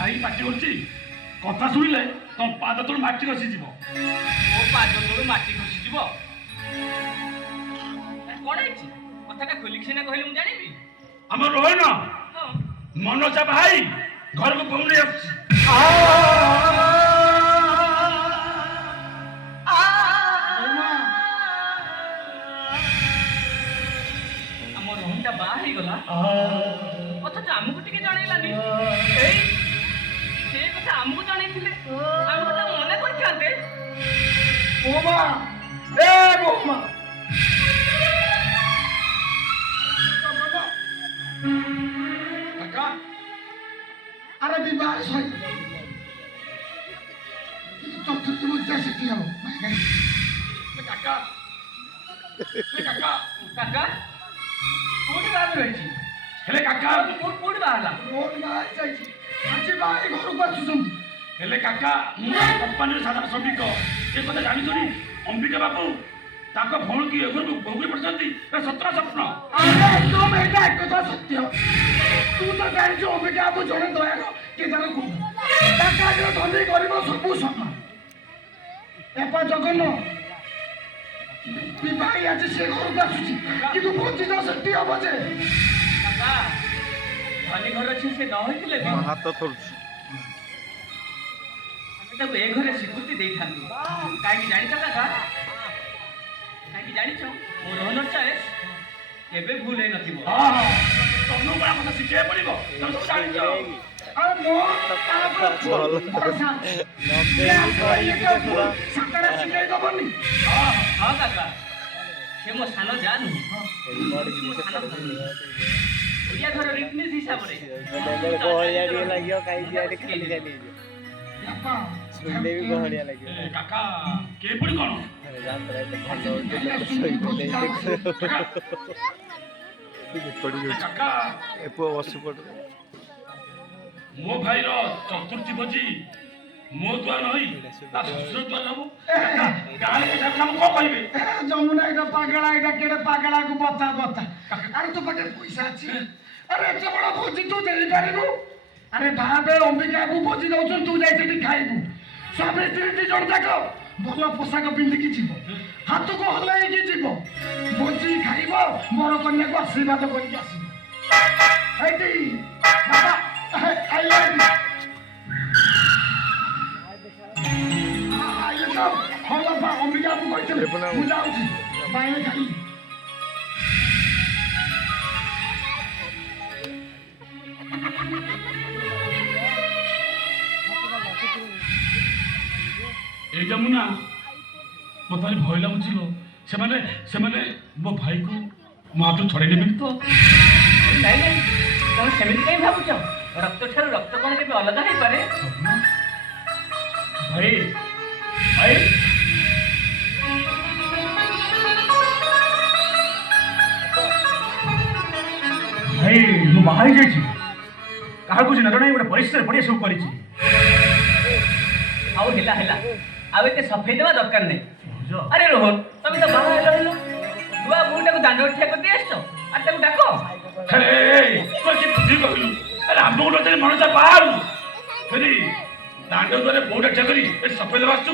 କାହିଁ ପାଟି କରୁଛି କଥା ଶୁଣିଲେ ତମ ପାଦ ତଳୁ ମାଟି ଖସିଯିବ। ମୋ ପାଦ ତଳୁ ମାଟି ଖସିଯିବ? କଣ ହେଇଛି କଥାଟା ଖୋଲିକି ସିନା କହିଲେ ମୁଁ ଜାଣିବି। ଆମ ରୋହନ ମନୋଜା ଭାଇ ଘରକୁ ବୋହୂ ନେଇ ଆସୁଛି। ଆମ ରୋହନଟା ବାହା ହେଇଗଲା ଅଥଚ ଆମକୁ ଟିକେ ଜଣେଇଲାନି। ସେ କଥା ଆମକୁ ଜଣେଇଥିଲେ ଆମେ କଥା ମନେ କରିଥାନ୍ତେ। ବୋମା ଏ ବୋମା କାକା আরে বিবাহ সই কিন্তু চতুর্থ মধ্যে সেটি হব কাকা কাকা কাকা কোଉଠି ବାହାଘର ହେଇଛି? ହେଲେ କାକା କୋଉଠି ବାହାରିଲା? মোট বাহাই যাইছি আଜି বাহাই ঘরକୁ ଆସୁଛନ୍ତି। ହେଲେ କାକା ମୁଁ କମ୍ପାନୀର ସାଧାରଣ ଶ୍ରମିକ ଏ କଥା ଜାଣିଛୁନି ଅମ୍ବିକା ବାବୁ ତାଙ୍କ ଭଉଣୀ ଏ ଘରକୁ ବୋହୂ ପଡ଼ିଛନ୍ତି ସତର ସ୍ୱପ୍ନ। আরে একদম এটা একদা সত্য। তুই তো জানিଛୁ অম্বিকা বাবু জଣେ ଦୟାର କେଦାର କୁହ ତାଙ୍କ ଆଗରେ ଧନୀ ଗରିବ ସବୁ ସମାନ। ଏପା ଜଗନ ବିବାହୀ ଆଜି ସେ ଘରକୁ ଆସୁଛି କିନ୍ତୁ ବଞ୍ଚିତ ସେଠି ହବ ଯେ କାକା ଧନୀ ଘର ଅଛି ସେ ନ ହେଇଥିଲେ ବି ହାତ ଥରୁଛି। ଆମେ ତାକୁ ଏ ଘରେ ସ୍ୱୀକୃତି ଦେଇଥାନ୍ତୁ। କାହିଁକି ଜାଣିଛ କାକା? କାହିଁକି ଜାଣିଛ ମୋ ରୋହନର ଚଏସ୍ କେବେ ଭୁଲ ହେଇନଥିବ। ତମକୁ ବड़ा କଥା ଶିଖେଇବାକୁ ପଡ଼ିବ ତମେ ସବୁ ଜାଣିଛ। ଆଉ ମୋ ତାପରେ ସାତଟା ଶିଖେଇ ଦବନି। ହଁ କାକା ସେ ମୋ ସାନ ଯା ନୁହେଁ ମୋ ସାନ ଭଉଣୀ। ଓଡ଼ିଆ ଘର ରୀତିନୀତି ହିସାବରେ ଗହଳିଆ ଟିକେ ଲାଗିବ କାହିଁକି ଆଡେ ଖେଳି ଚାଲି ବାପା ଶୁଣିଲେ ବି ଗହଳିଆ ଲାଗିବ। କାକା କେ ପୁଣି କଣ ଯାତ୍ରା ଏତେ ଭଲ ହଉଛି ଲୋକ ଶୋଇପଡ଼ିଲେ ପଡ଼ି ଯାଉଛି। କାକା ଏ ପୁଅ ବସି ପଡ଼େ। ମୋ ଭାଇର ଚତୁର୍ଥୀ ଭୋଜି ମୋ ଦ୍ୱାର ହୋଇ ତା ଶ୍ୱଶୁର ଦ୍ୱାର ହବ। ଗାଁରେ କଥା ମୁଁ କଣ କହିବି? ଯମୁନା ଏଇଟା ପାଗଳା ଏଇଟା କେଡ଼େ ପାଗଳାକୁ ବତା ବତା। ଆରେ ତୋ ପାଖରେ ପଇସା ଅଛି? ଆରେ ଏତେ ବଡ଼ ଭୋଜି ତୁ ଦେଇପାରିବୁ? ଆରେ ଭାବେ ଅମ୍ବିକାକୁ ଭୋଜି ଦଉଛନ୍ତି ତୁ ଯାଇ ସେଠି ଖାଇବୁ। ସ୍ୱାମୀ ସ୍ତ୍ରୀ ଦି ଜଣ ଯାକ ଭଲ ପୋଷାକ ପିନ୍ଧିକି ଯିବ ହାତକୁ ହଲେଇକି ଯିବ ଭୋଜି ଖାଇବ ମୋର କନ୍ୟାକୁ ଆଶୀର୍ବାଦ କରିକି ଆସିବ। ଏଇଠି ବାବା ଆଇଲେ ହଁ ବାପା ଅମ୍ବିକାକୁ କହିଥିଲେ ମୁଁ ଯାଉଛି ବାଇରେ ଖାଇଲି। এই যমুনা ମୋତେ ଭାରି ଭୟ ଲାଗୁଛି ଲୋ। ସେମାନେ ମୋ ଭାଇକୁ ମୋ ହାତରୁ ଛଡ଼େଇ ନେବେନି ତ? ନାଇଁ ନାଇଁ ତମେ ସେମିତି କାହିଁ ଭାବୁଛ? ରକ୍ତ ଠାରୁ ରକ୍ତ କଣ କେବେ ଅଲଗା ହେଇପାରେ? ଭାଇ ଭାଇ ଭାଇ ମୁଁ ବାହା ହେଇଯାଇଛି। କାହାକୁ ନ ଜଣାଇ ଗୋଟେ ପରିସ୍ଥିତିରେ ପଡ଼ି ସବୁ କରିଛି। ଆଉ ହେଲା ହେଲା ଆଉ ଏତେ ସଫେଇ ଦେବା ଦରକାର ନାହିଁ। ଆରେ ରୋହନ ତମେ ତ ବାହା ହେଲ ହେଲ ନୂଆ ବୋହୂଟାକୁ ଦାଣ୍ଡ ଠିଆ କରିଦେଇ ଆସିଛ ଆଉ ତାକୁ ଡାକ। ଆମ ଗୋଟେ ମଣିଷ ବାହାରୁ ଫେରି ଦାଣ୍ଡ ଘରେ ବୋଉଟା ଠିଆ କରି ସଫେଇ ଦେବା ଆସୁଛୁ।